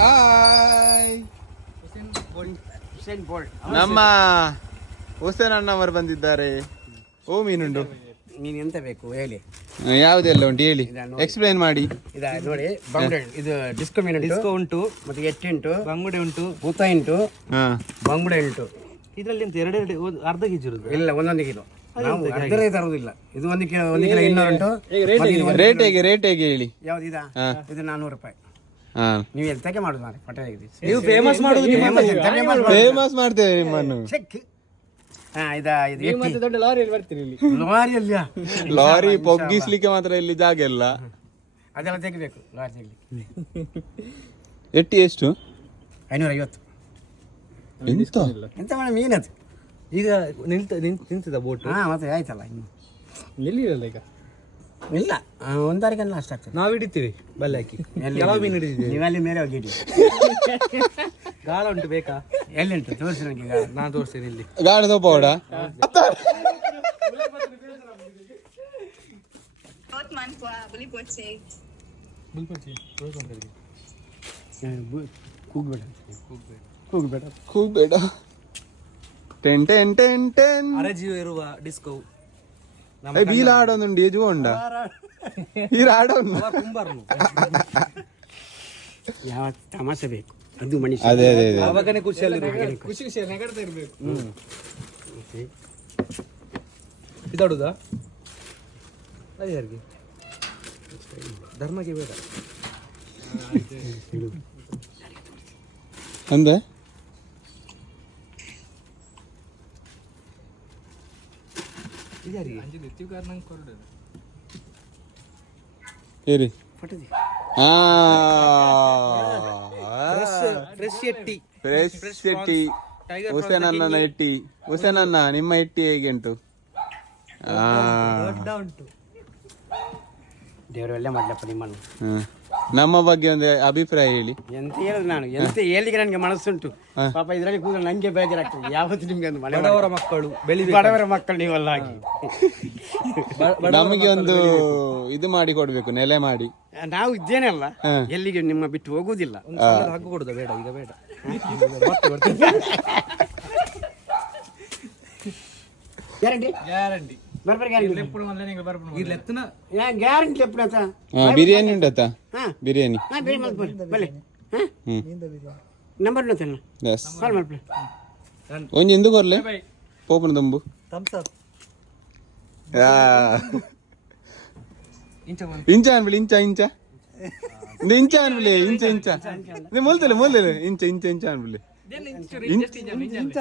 Hi. ನಮ್ಮ ಹುಸೇನ್ ಅಣ್ಣವರು ಬಂದಿದ್ದಾರೆ. ಓ ಮೀನುಂಡು. ನೀನು ಎಂತ ಬೇಕು ಹೇಳಿ. ಯಾವುದೆಲ್ಲ ಉಂಟು ಹೇಳಿ, ಎಕ್ಸ್ಪ್ಲೈನ್ ಮಾಡಿ. ನೋಡಿ ಬಂಗುಡೆ ಇದು ಡಿಸ್ಕೋ ಮೀನು ಡಿಸ್ಕೋ ಉಂಟು, ಮತ್ತೆ ಎಟ್ಟಿ ಉಂಟು, ಬಂಗುಡೆ ಉಂಟು, ಊತ ಉಂಟು, ಬಂಗುಡೆ ಉಂಟು. ಇದರಲ್ಲಿ ಅಂತ ಎರಡೆರಡು ಅರ್ಧ ಕೆಜಿ ಇರುದು ಇಲ್ಲ, 1 ಕಿಲೋ. ನಾವು ಅರ್ಧರೇ ತರುವುದಿಲ್ಲ. ಇದು 1 ಕಿಲೋ 200 ಉಂಟು. ರೇಟ್ ಹೇಗೆ ಹೇಳಿ. ಯಾವ್ದು ಇದು 400 ರೂಪಾಯಿ. ನೀವು ಎಂತಕ್ಕೆ ಮಾಡುದು ಮಾರೆ ಪಟ ನೀವು ಫೇಮಸ್ ಮಾಡುದು, ಫೇಮಸ್ ಮಾಡ್ತೇವೆ ನಿಮ್ಮನ್ನು. ದೊಡ್ಡ ಲಾರಿಯಲ್ಲಿ ಬರ್ತೀರಿ ಇಲ್ಲಿ. ಲಾರಿ ಪೊಗ್ಗಿಸ್ಲಿಕ್ಕೆ ಮಾತ್ರ ಇಲ್ಲಿ ಜಾಗ ಇಲ್ಲ, ಅದೆಲ್ಲ ತೆಗಿಬೇಕು. ಲಾರಿ ತೆಗಿಲಿಕ್ಕೆ ಎಟ್ಟಿ ಎಷ್ಟು? 550. ಎಂತ ಮಾಡಿ ಮೀನದು ಈಗ ನಿಂತಿದ ಬೋಟ್. ಮತ್ತೆ ಆಯ್ತಲ್ಲ, ಇನ್ನು ನಿಲ್ಲಿರಲ್ಲ ಈಗ. ಇಲ್ಲ, 1 ತಾರೀಕಲ್ಲ ಅಷ್ಟು ಆಗ್ತದೆ. ನಾವು ಹಿಡಿತೀವಿ ಬಲ್ಲೆ ಹಾಕಿ. ಯಾವ ಮೀನು ಹಿಡಿದಿದ್ದೀವಿ? ನೀವು ಅಲ್ಲಿ ಮೇಲೆ ಹೋಗಿ ಹಿಡಿ. ಗಾಳ ಉಂಟು ಬೇಕಾ? ಎಲ್ಲಿಂಟು ತೋರಿಸಿ ನನಗೆ. ನಾನು ತೋರಿಸ್ತೇನೆ ಇಲ್ಲಿ. ಗಾಡಿ ತೋಪೋಡ ಕೂಗ್ಬೇಡ. ಟೆನ್ ಟೆನ್ ಟೆನ್ ಟೆನ್ ಅರಜೀವ ಇರುವ ಡಿಸ್ಕೋ ಬೀಲ ಆಡೋದುಂಡು ಏಜು ಉಂಡ ಈ ಆಡೋದು ಯಾವ ತಮಾಷೆ ಬೇಕು ಅದು ಮನುಷ್ಯ. ಅದೇ ಅದೇ ಅವಾಗನೇ ಖುಷಿಯಲ್ಲಿ ಖುಷಿ ನಗಡ್ತಾ ಇರ್ಬೇಕು. ಇದಾಡುದಾ ಅದು ಯಾರಿಗೆ? ಧರ್ಮಕ್ಕೆ ಬೇಡ ಅಂದೆ. ಹೇರಿ ಫ್ರೆಶ್ ಎಟ್ಟಿ ಹುಸೇನನ್ನ ಎಟ್ಟಿ. ಹುಸೇನನ್ನ ನಿಮ್ಮ ಎಟ್ಟಿ ಹೇಗೆ ಉಂಟು? ದೇವರು ಒಳ್ಳೆ ಮಾಡ್ಲಪ್ಪ ನಿಮ್ಮನ್ನು. ನಮ್ಮ ಬಗ್ಗೆ ಒಂದು ಅಭಿಪ್ರಾಯ ಹೇಳಿ. ಎಂತ ಹೇಳುದು ನಾನು, ಎಂತ ಹೇಳಿಗೆ ನನಗೆ ಮನಸ್ಸುಂಟು. ಪಾಪ ಇದರಲ್ಲಿ ಕೂದಲು ನಂಗೆ ಬೇಜಾರಾಗ್ತದೆ. ಯಾವತ್ತು ನಿಮ್ಗೆ ಒಂದು ಬಡವರ ಮಕ್ಕಳು ಬಡವರ ಮಕ್ಕಳು ನೀವಲ್ಲ ಹಾಗೆ. ನಮಗೆ ಒಂದು ಇದು ಮಾಡಿ ಕೊಡ್ಬೇಕು, ನೆಲೆ ಮಾಡಿ. ನಾವು ಇದ್ದೇನೆ ಅಲ್ಲ, ಎಲ್ಲಿಗೆ ನಿಮ್ಮ ಬಿಟ್ಟು ಹೋಗುದಿಲ್ಲ. ಹಗ್ಗು ಕೊಡುದ ಬೇಡ, ಈಗ ಬೇಡ. ಗ್ಯಾರಂಟಿ ಬಿರಿಯಾನಿ ಉಂಟತ್ತ? ಬಿರಿಯಾನಿ ನಂಬರ್ ಒಂಜಿ ಎಂದು ಕೊರ್ಲೆ ಪೋಪನ ತಂಬು ಇಂಚ ಅನ್ಬಿಡಿ. ಇಂಚ ಅನ್ಬಿಡಿ. ಇಂಚ ಮೊಲ್ತಲೆ ಇಂಚ ಅನ್ಬಿಡಿ. ಇಂಚ